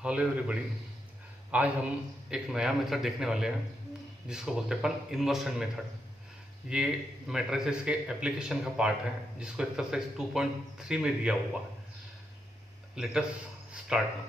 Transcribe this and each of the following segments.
Hello everybody. आज हम एक नया मेथड देखने वाले हैं जिसको बोलते हैं अपन इन्वर्शन मेथड। ये मैट्रिसेस के एप्लीकेशन का पार्ट है जिसको एक्सरसाइज 2.3 में दिया हुआ है। Let us start now.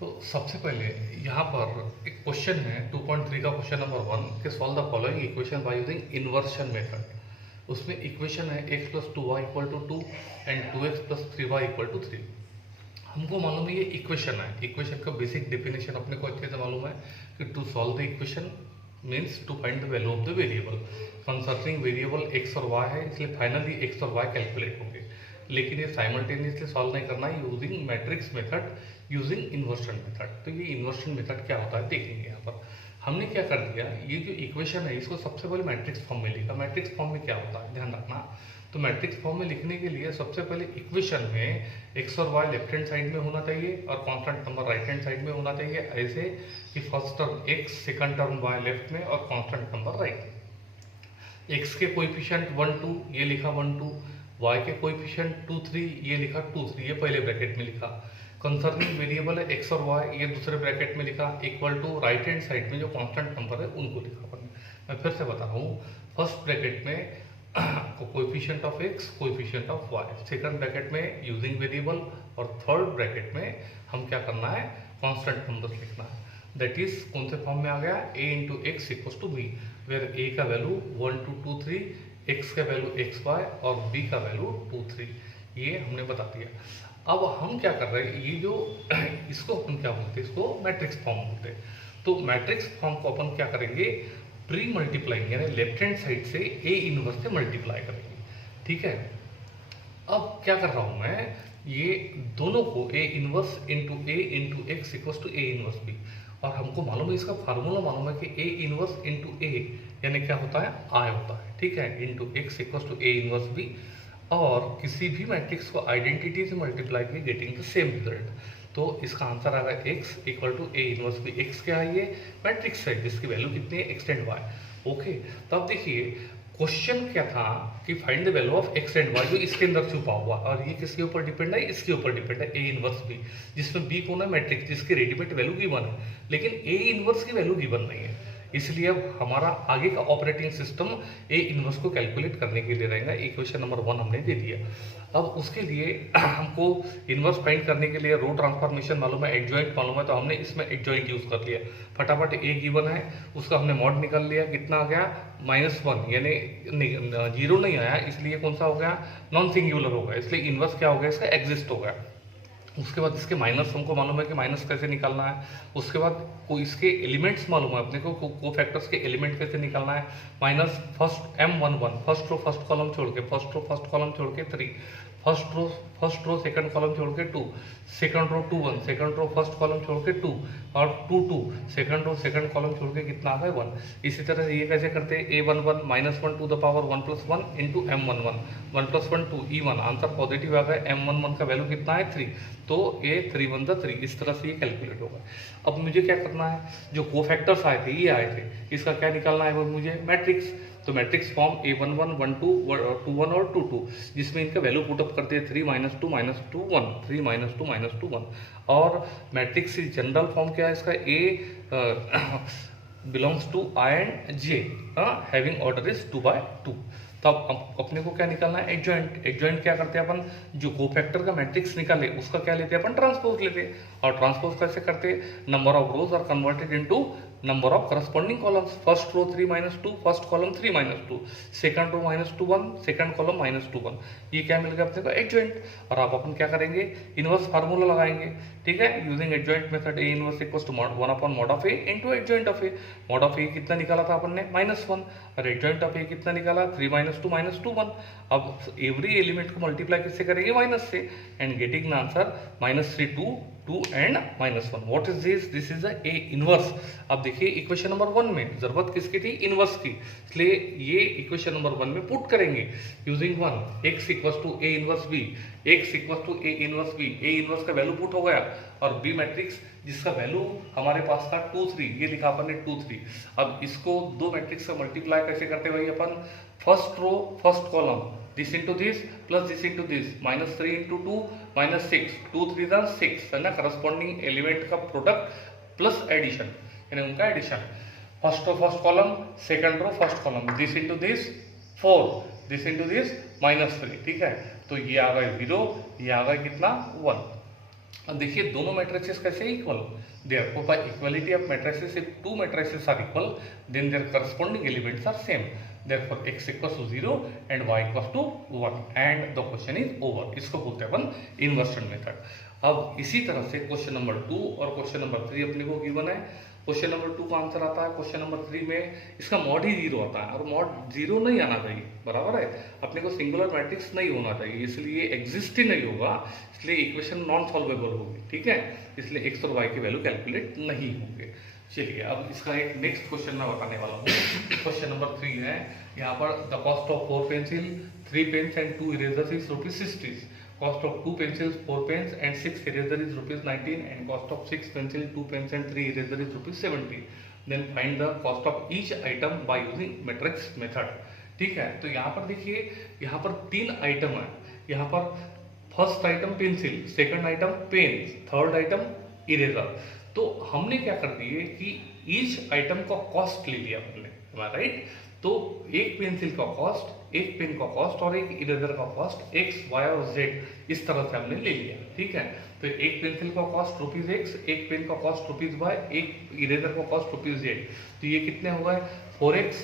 तो सबसे पहले यहाँ पर एक क्वेश्चन है 2.3 का क्वेश्चन नंबर 1 के solve the following equation by using inversion method. उसमें इक्वेशन है x + 2y = 2 and 2x + 3y = 3। हमको मालूम है ये इक्वेशन है। इक्वेशन का बेसिक डेफिनेशन अपने को अच्छे से मालूम है कि to solve the equation means to find the value of the variable. Concerning variable x और y है, इसलिए फाइनली x और y कैलकुलेट होंगे। लेकिन ये साइमल्टेनियसली सॉल्व नहीं करना है using matrix method, using inversion method. तो ये इन्वर्शन मेथड क्या होता है देखेंगे। यहाँ पर हमने क्या कर दिया, ये जो इक्वेशन है इसको सबसे पहले मैट्रिक्स फॉर्म में लिखा। मैट्रिक्स फॉर्म में क्या होता है ध्यान रखना। तो मैट्रिक्स फॉर्म में लिखने के लिए सबसे पहले इक्वेशन में x और y लेफ्ट हैंड साइड में होना चाहिए और constant number right hand side में होना चाहिए, ऐसे कि first term x, second term y left में और कांस्टेंट नंबर राइट में। x के कोएफिशिएंट 1 2 ये लिखा 1 2, y के कोएफिशिएंट 2 3 ये लिखा 2 3, ये पहले ब्रैकेट में लिखा। कंसर्निंग वेरिएबल है x और y ये दूसरे ब्रैकेट में लिखा, equal to right hand side में जो कांस्टेंट नंबर है उनको लिखा। मैं फिर से बता रहा हूँ, फर्स्ट ब्रैकेट में coefficient of x, coefficient of y, second bracket में यूजिंग वेरिएबल और थर्ड ब्रैकेट में हम क्या करना है कांस्टेंट नंबर लिखना है। दैट इज कौन से फॉर्म में आ गया a into X equal to B, where a का वैल्यू 1 2 2 3, x का वैल्यू x y और b का वैल्यू 2 3, ये हमने बता दिया। अब हम क्या कर रहे हैं, ये जो इसको अपन क्या बोलते हैं, इसको मैट्रिक्स फॉर्म बोलते हैं। तो मैट्रिक्स फॉर्म को अपन क्या करेंगे, प्री मल्टीप्लाई यानी लेफ्ट हैंड साइड से ए इनवर्स से मल्टीप्लाई करेंगे। ठीक है। अब क्या कर रहा हूं मैं, ये दोनों को A inverse into A into X equal to A inverse B, और हमको मालूम है इसका फार्मूला मालूम है कि ए इनवर्स इंटू ए यानी क्या होता है आई होता है। ठीक है, into X equal to A inverse B, और किसी भी मैट्रिक्स को आइडेंटिटी से मल्टीप्लाई की गेटिंग द सेम रिजल्ट। तो इसका आंसर आ गया x equal to A inverse B. x क्या है, ये मैट्रिक्स है जिसकी वैल्यू कितनी है x एंड y। ओके, तब देखिए क्वेश्चन क्या था कि find the value of x and y, जो इसके अंदर छुपा हुआ, और ये किसके ऊपर डिपेंड है, इसके ऊपर डिपेंड है, ए इनवर्स बी, जिसमें बी कौन है मैट्रिक्स, जिसकी रेडीमेड वैल्यू गिवन है, लेकिन ए इनवर्स की वैल्यू गिवन नहीं है। इसलिए अब हमारा आगे का ऑपरेटिंग सिस्टम ए इनवर्स को कैलकुलेट करने के लिए रहेगा। इक्वेशन नंबर 1 हमने दे दिया। अब उसके लिए हमको इनवर्स फाइंड करने के लिए रो ट्रांसफॉर्मेशन मालूम है, एडजॉइंट मालूम है, तो हमने इसमें एडजॉइंट यूज कर लिया। फटाफट ए गिवन है, उसका हमने मॉड निकाल लिया, कितना आ गया -1, यानी जीरो नहीं आया, इसलिए कौन सा हो गया, नॉन सिंगुलर हो गया, इसलिए इनवर्स क्या हो गया, इसका एग्जिस्ट हो गया। उसके बाद इसके माइनस हमको मालूम है कि माइनस कैसे निकालना है। उसके बाद को इसके एलिमेंट्स मालूम है अपने को फैक्टर्स के एलिमेंट कैसे निकालना है। Minus first m11, first row first column छोड़ के, फर्स्ट रो फर्स्ट कॉलम छोड़ के 3, फर्स्ट रो सेकंड कॉलम छोड़ के 2, second row 2 1, second row first column छोड़ के 2, और 2 2, सेकंड रो सेकंड कॉलम छोड़ के कितना आ गया 1। इसी तरह से ये कैसे करते हैं, a11 -1 to the power 1 + 1 into m11, 1 + 1 2 e1, answer positive आ गया। m11 का वैल्यू कितना है 3, तो ये 3 1 3, इस तरह से ये कैलकुलेट होगा। अब मुझे क्या करना है, जो कोफैक्टर्स आए थे ये आए थे, इसका क्या निकालना है वो मुझे मैट्रिक्स। तो मैट्रिक्स फॉर्म a11 1 2 2 1 और 2 2, जिसमें इनका वैल्यू पुटअप करते हैं 3 -2 -2 1, 3 -2 -2 1। और मैट्रिक्स की जनरल फॉर्म क्या है इसका, a belongs to I and J, having order is 2/2। तब अपने को क्या निकालना है, एडजॉइंट। एडजॉइंट क्या करते हैं अपन, जो कोफैक्टर का मैट्रिक्स निकाले उसका क्या लेते हैं अपन, ट्रांसपोज लेते हैं। और ट्रांसपोज कैसे करते हैं, number of rows are converted into number of corresponding columns. First row 3 -2, first column 3 -2, second row -2 1, second column -2 1, ये क्या मिल गया अपने को, एडजॉइंट। और आप अपन क्या करेंगे, इनवर्स फार्मूला लगाएंगे। ठीक है, using adjoint method A inverse equals to 1/mod of A into adjoint of A. Mod of A कितना निकाला था अपन ने, -1, और एडजॉइंट ऑफ ए कितना निकाला, 3 -2 -2 1। अब एवरी एलिमेंट को मल्टीप्लाई किससे करेंगे, माइनस से, and getting the answer -3 2 2 and -1। What is this, this is A inverse. अब देखिए इक्वेशन नंबर 1 में जरूरत किसकी थी, इनवर्स की, इसलिए ये इक्वेशन नंबर 1 में पुट करेंगे using 1, x equals to A inverse B, x equals to A inverse B, A inverse का वैल्यू पुट हो गया, और बी मैट्रिक्स जिसका वैल्यू हमारे पास था 2 3, ये लिखा अपन ने 2 3। अब इसको दो मैट्रिक्स से मल्टीप्लाई कैसे करते हैं भाई अपन, first row first column this into this plus this into this, -3 into 2 -6, 2 3 जा 6 है ना, करस्पॉन्डिंग एलिमेंट का प्रोडक्ट प्लस एडिशन यानी उनका addition. First row first column, second row first column, this into this 4, this into this -3, ठीक है। तो ये आ गए 0, ये आ गए कितना 1। अब देखिए दोनों मैट्रिसेस कैसे equal, therefore by equality of matrices if two matrices are equal then their corresponding elements are same, therefore x equals to 0 and y equals to 1 and the question is over। इसको बोलते हैं अपन inversion method. अब इसी तरह से question number 2 और question number 3 अपने को गिवन है। क्वेश्चन नंबर 2 का आंसर आता है, क्वेश्चन नंबर 3 में इसका मॉड ही 0 आता है और मॉड 0 नहीं आना चाहिए, बराबर है। अपने को सिंगुलर मैट्रिक्स नहीं होना चाहिए, इसलिए एग्जिस्ट ही नहीं होगा, इसलिए इक्वेशन नॉन सॉल्वेबल होगी, ठीक है। इसलिए एक्स और वाई की वैल्यू कैलकुलेट नहीं होंगे। चलिए अब इसका एक नेक्स्ट क्वेश्चन मैं बताने वाला हूँ। क्वेश्चन नंबर 3 है, यहाँ पर the cost of 4 pencil 3 pens and 2 erasers is ₹60। Cost of 2 pencils, 4 pens and 6 eraser is ₹19 and cost of 6 pencil, 2 pens and 3 eraser is ₹70। Then find the cost of each item by using matrix method। ठीक है, तो यहाँ पर देखिए यहाँ पर 3 item है। यहाँ पर first item pencil, second item pen, third item eraser. तो हमने क्या कर दिए कि ईच आइटम का कॉस्ट ले लिया हमने, राइट। तो एक पेंसिल का कॉस्ट, एक पेन का कॉस्ट और एक इरेजर का कॉस्ट x, y और z इस तरह से हमने ले लिया, ठीक है। तो एक पेंसिल का कॉस्ट ₹x, एक पेन का कॉस्ट ₹y, एक इरेजर का कॉस्ट ₹z। तो ये कितने हो गए 4x,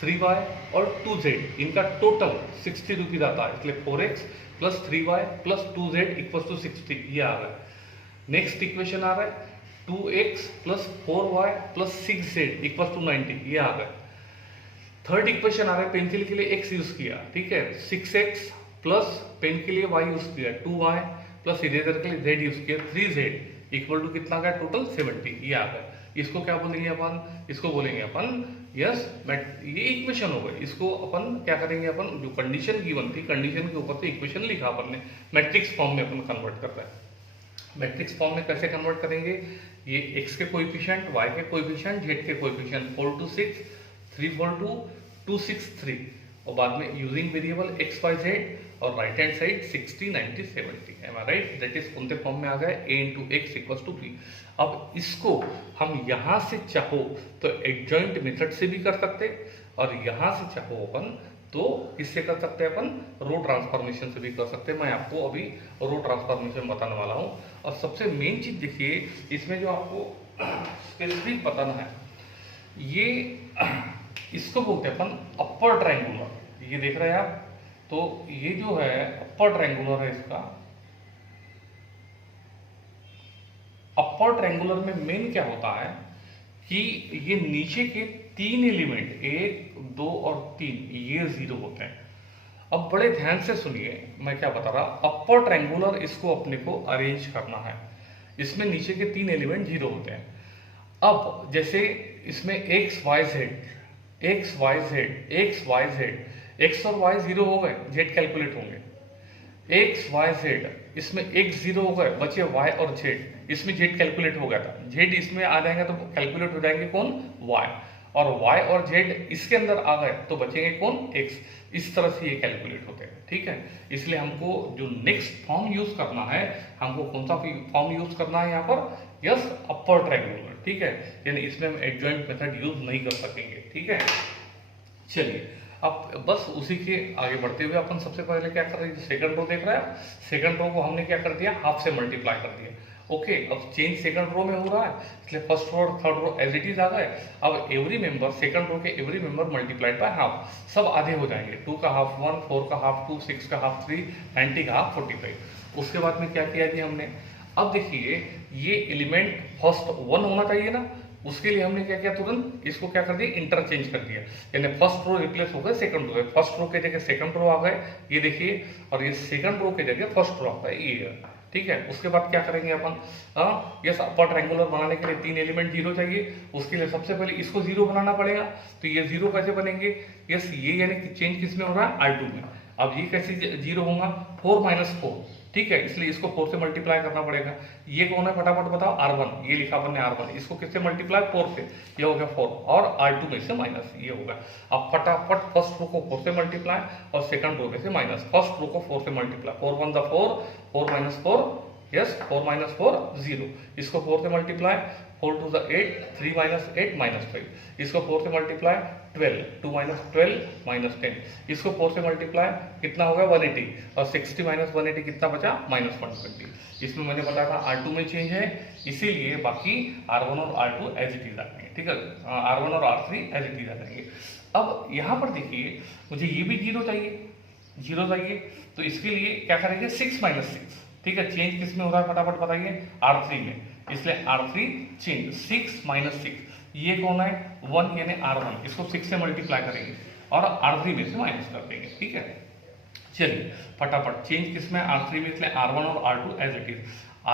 3y और 2z, इनका टोटल ₹60 आता है, इसलिए 4x plus 3y plus 2z equals to 60, ये आ रहा है। नेक्स्ट इक्वेशन आ रहा है 2x plus 4y plus 6z equals to 90, ये आ गया। थर्ड इक्वेशन आ रहा है, पेंसिल के लिए x यूज किया, ठीक है, 6x प्लस पेन के लिए y यूज किया, 2y प्लस इरेजर के लिए z यूज किया, 3z इक्वल टू कितना का टोटल 70, ये आ गया। इसको क्या बोलेंगे अपन, इसको बोलेंगे अपन यस ये इक्वेशन हो गई। इसको अपन क्या करेंगे, अपन जो कंडीशन गिवन थी कंडीशन के ऊपर से इक्वेशन लिखा अपन ने, मैट्रिक्स फॉर्म में अपन कन्वर्ट कर रहे हैं। मैट्रिक्स फॉर्म में कैसे कन्वर्ट करेंगे, ये x के कोएफिशिएंट, y के कोएफिशिएंट, z के कोएफिशिएंट 4 2 6 3 4 2 2 6 3 और बाद में using variable x y z और right hand side 60 90 70, am I right. That is कौन से फॉर्म में आ गया a into X equals to b। अब इसको हम यहाँ से चाहो तो एडजॉइंट मेथड से भी कर सकते और यहाँ से चाहो अपन तो इससे कर सकते हैं, अपन रो ट्रांसफॉर्मेशन से भी कर सकते हैं। मैं आपको अभी रो ट्रांसफॉर्मेशन बताने वाला हूँ। और सबसे मेन चीज देखिए इसमें जो आपको स्पेसिफिक बताना है, ये इसको बोलते हैं अपन अपर ट्रायंगुलर। ये देख रहे हैं आप, तो ये जो है अपर ट्रायंगुलर है, इसका अपर ट्रायंगुलर में मेन क्या होता है कि ये नीचे के 3 एलिमेंट 1 2 और 3 ये 0 होते हैं। अब बड़े ध्यान से सुनिए मैं क्या बता रहा, अपर ट्रायंगुलर इसको अपने को अरेंज करना है, इसमें नीचे के 3 एलिमेंट 0 होते हैं। अब जैसे इसमें x y z x y z x y z, x और y 0 हो गए, z कैलकुलेट होंगे, x y z इसमें x 0 हो गए, बचे y और z, इसमें z कैलकुलेट हो गया था, z इसमें आ जाएंगे तो कैलकुलेट हो जाएंगे कौन y, और y और z इसके अंदर आ गए तो बचेंगे कौन x। इस तरह से ये कैलकुलेट होते हैं, ठीक है। इसलिए हमको जो नेक्स्ट फॉर्म यूज करना है, हमको कौन सा फॉर्म यूज करना है यहाँ पर, यस अपर ट्रायंगुलर, ठीक है। यानी इसमें हम एडजॉइंट मेथड यूज नहीं कर सकेंगे, ठीक है। चलिए अब बस उसी के आगे बढ़ते हुए अपन सबसे पहले क्या कर रहे हैं, सेकंड रो देख रहे हैं, सेकंड रो को हमने क्या कर दिया, हाफ से मल्टीप्लाई कर दिया। ओके, अब चेंज सेकंड रो में हो रहा है, इसलिए फर्स्ट रो और third row as it is आ गए। अब एवरी मेंबर, सेकंड रो के every member multiplied by half, सब आधे हो जाएंगे, 2 का हाफ 1, 4 का हाफ 2, 6 का हाफ 3, 90 का हाफ 45। उसके बाद में क्या किया जी हमने, अब देखिए ये एलिमेंट फर्स्ट 1 होना चाहिए ना, उसके लिए हमने क्या किया, तुरंत इसको क्या कर दिया, इंटरचेंज कर दिया, यानी फर्स्ट रो रिप्लेस हो गए सेकंड रो, फर्स्ट रो के जगह सेकंड रो आ गए, ये देखिए, और ये सेकंड रो के जगह फर्स्ट रो आता है, ये ठीक है। उसके बाद क्या करेंगे अपन, यस अपर ट्रायंगुलर बनाने के लिए 3 एलिमेंट 0 चाहिए, उसके लिए सबसे पहले इसको 0 बनाना पड़ेगा। तो ये 0 कैसे बनेंगे, यस ये यानी कि चेंज किस में हो रहा है, R2 में। अब ये कैसे 0 होगा, 4 - 4, ठीक है, इसलिए इसको 4 से मल्टीप्लाई करना पड़ेगा। ये कौन है फटाफट बताओ, R1, ये लिखा अपन ने R1, इसको किससे मल्टीप्लाई 4 से, ये हो गया 4, और R2 में से माइनस, ये होगा। अब फटाफट फर्स्ट रो को 4 से मल्टीप्लाई और सेकंड रो में से माइनस। फर्स्ट रो को 4 से मल्टीप्लाई, 4 1 4, 4 - 4, यस 4 - 4 0, इसको 4 से मल्टीप्लाई, 4 2 8, 3 - 8 -5, इसको 4 से मल्टीप्लाई 12, 2 - 12 -10, इसको 4 से मल्टीप्लाई कितना हो गया 180, और 60 - 180 कितना बचा -120। इसमें मैंने बताया था R2 में चेंज है, इसीलिए बाकी R1 और R2 एज इट इज आ जाएंगे, ठीक है, R1 और R3 एज इट इज आ जाएंगे। अब यहाँ पर देखिए मुझे ये भी 0 चाहिए, 0 चाहिए, तो इसके लिए क्या करेंगे 6 - 6, ठीक है, चेंज किस में हो रहा है फटाफट बताइए, R3 में, इसलिए R3 चेंज 6 - 6, ये कौन है 1 यानी R1, इसको 6 से मल्टीप्लाई करेंगे और R3 में से माइनस कर देंगे, ठीक है। चलिए फटाफट चेंज किस में R3 में, इसलिए R1 और R2 as it is.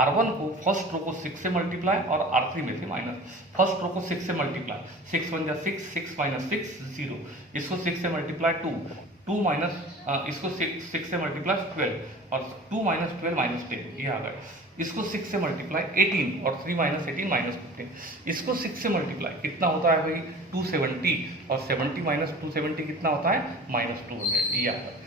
R1 को फर्स्ट रो को 6 से मल्टीप्लाई और R3 में से माइनस। फर्स्ट रो को 6 से मल्टीप्लाई, 6 1 6, 6 - 6 0, इसको 6 से मल्टीप्लाई 2, 2 माइनस इसको 6 से मल्टीप्लाई 12 और 2 - 12 -10, ये आ गया। इसको 6 से मल्टीप्लाई 18 और 3 - 18 -15, इसको 6 से मल्टीप्लाई कितना होता है भाई 270, और 70 - 270 कितना होता है -200, ये आ गया।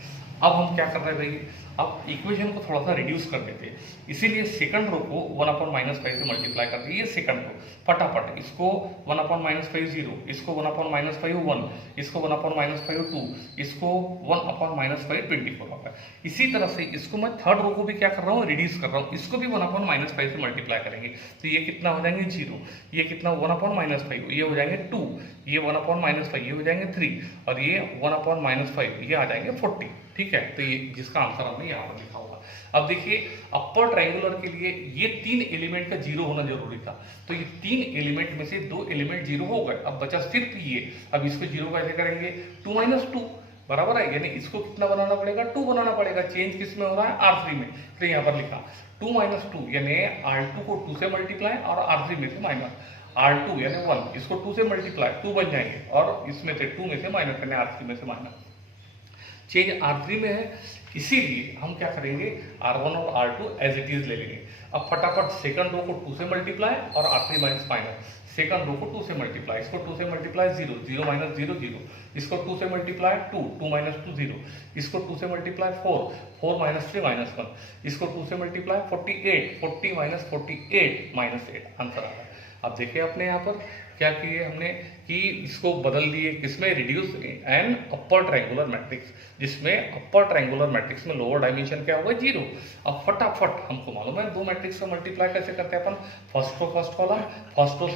अब हम क्या कर रहे हैं भाई, अब इक्वेशन को थोड़ा सा रिड्यूस कर देते हैं, इसीलिए सेकंड रो को 1/-5 से मल्टीप्लाई कर दिए, ये सेकंड रो फटाफट, इसको 1/-5 0, इसको 1/-5 1, इसको 1/-5 2, इसको 1/-5 24 होगा। इसी तरह से इसको मैं थर्ड रो को भी क्या कर रहा हूँ रिड्यूस कर रहा हूँ, इसको भी 1/-5 से मल्टीप्लाई करेंगे, तो ये कितना हो जाएंगे 0, ये कितना 1/-5, ये हो जाएंगे 2, ये 1/-5 ये हो जाएंगे 3, और ये 1/-5 ये आ जाएंगे 40, ठीक है। तो ये जिसका आंसर हमने यहाँ पर लिखा होगा। अब देखिए अपर ट्रायंगुलर के लिए ये 3 एलिमेंट का 0 होना जरूरी था, तो ये 3 एलिमेंट में से 2 एलिमेंट 0 हो गए, अब बचा सिर्फ ये। अब इसको 0 कैसे करेंगे, 2 - 2 बराबर है, यानी इसको कितना बनाना पड़ेगा 2 बनाना पड़ेगा। चेंज किस में हो रहा है R3 में, तो यहाँ पर लिखा 2 - 2 यानी R2 को 2 से मल्टीप्लाई और R3 में से माइनस, R2 यानी 1, इसको 2 से मल्टीप्लाई 2 बन जाएंगे और इसमें से 2 में से माइनस यानी R3 में से माइनस। चेंज R3 में है, इसीलिए हम क्या करेंगे R1 और R2 एज इट इज ले लेंगे। अब फटाफट सेकंड रो को 2 से मल्टीप्लाई और R3 minus minus, second row को 2 से मल्टीप्लाई, इसको 2 से मल्टीप्लाई 0, 0 - 0 0, इसको 2 से मल्टीप्लाई 2, 2 - 2 0, इसको 2 से मल्टीप्लाई 4, 4 - 3 -1, इसको 2 से मल्टीप्लाई 48, 40 - 48 -8, आंसर आ रहा है। अब देखिए अपने यहाँ पर क्या किए हमने कि इसको बदल दिए किसमें, reduce an upper triangular matrix, जिसमें अपर ट्रायंगुलर मैट्रिक्स में लोअर डायमेंशन क्या होगा 0। अब फटाफट हमको मालूम है 2 मैट्रिक्स को मल्टीप्लाई कैसे करते हैं अपन, first row first column, first row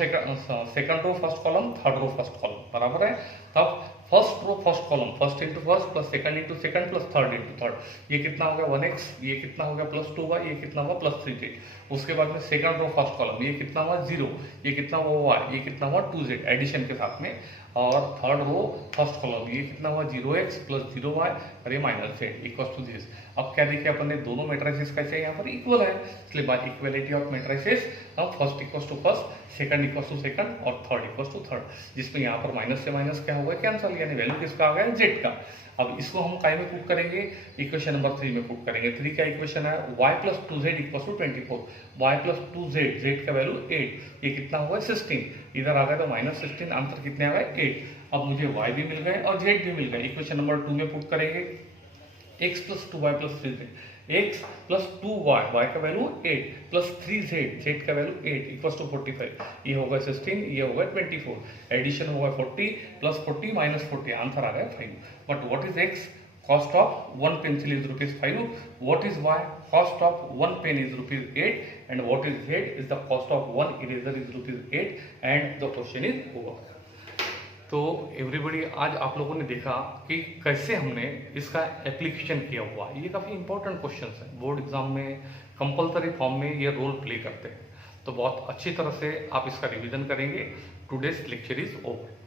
second row first column, third row first column, बराबर है। तब first row first column, first into first plus second into second plus third into third, ये कितना हो गया 1x, ये कितना हो गया +2y, ये कितना हुआ +3z। उसके बाद में सेकंड रो फर्स्ट कॉलम, ये कितना हुआ 0, ये कितना हुआ y, ये कितना हुआ 2z एडिशन के साथ में, और थर्ड रो फर्स्ट कॉलम, ये कितना हुआ 0x + 0y और ये -z इक्वल टू दिस। अब क्या देखिए अपन ने दोनों मैट्रिसेस कैसे यहाँ पर इक्वल है, इसलिए बाय इक्वलिटी ऑफ मैट्रिसेस हम first equal to first, second equal to second और थर्ड इक्वल टू थर्ड, जिसमें यहाँ पर माइनस से माइनस क्या होगा कैंसल, यानी वैल्यू किसका आ गया z का। अब इसको हम काय में पुट करेंगे, इक्वेशन नंबर 3 में पुट करेंगे। 3 का इक्वेशन है y + 2z = 24, y + 2z, z का वैल्यू 8, ये कितना होगा 16, इधर आ गया तो -16, आंसर कितने आ गए 8। अब मुझे y भी मिल गए और z भी मिल गए, इक्वेशन नंबर 2 में पुट करेंगे, x + 2y + 3z, x + 2y, y का वैल्यू 8 + 3z, z का वैल्यू 8 = 45, ये होगा 16, ये होगा 24, एडिशन होगा 40 + 40 - 40, आंसर आ गया 5। But what is x, cost of 1 pencil is ₹5, what is y, cost of 1 pen is ₹8, and what is z is the cost of 1 eraser is ₹8, and the question is over। तो everybody आज आप लोगों ने देखा कि कैसे हमने इसका एप्लीकेशन किया हुआ, ये काफ़ी इंपॉर्टेंट क्वेश्चंस हैं, बोर्ड एग्जाम में कंपलसरी फॉर्म में ये रोल प्ले करते हैं, तो बहुत अच्छी तरह से आप इसका रिवीजन करेंगे। Today's lecture is over.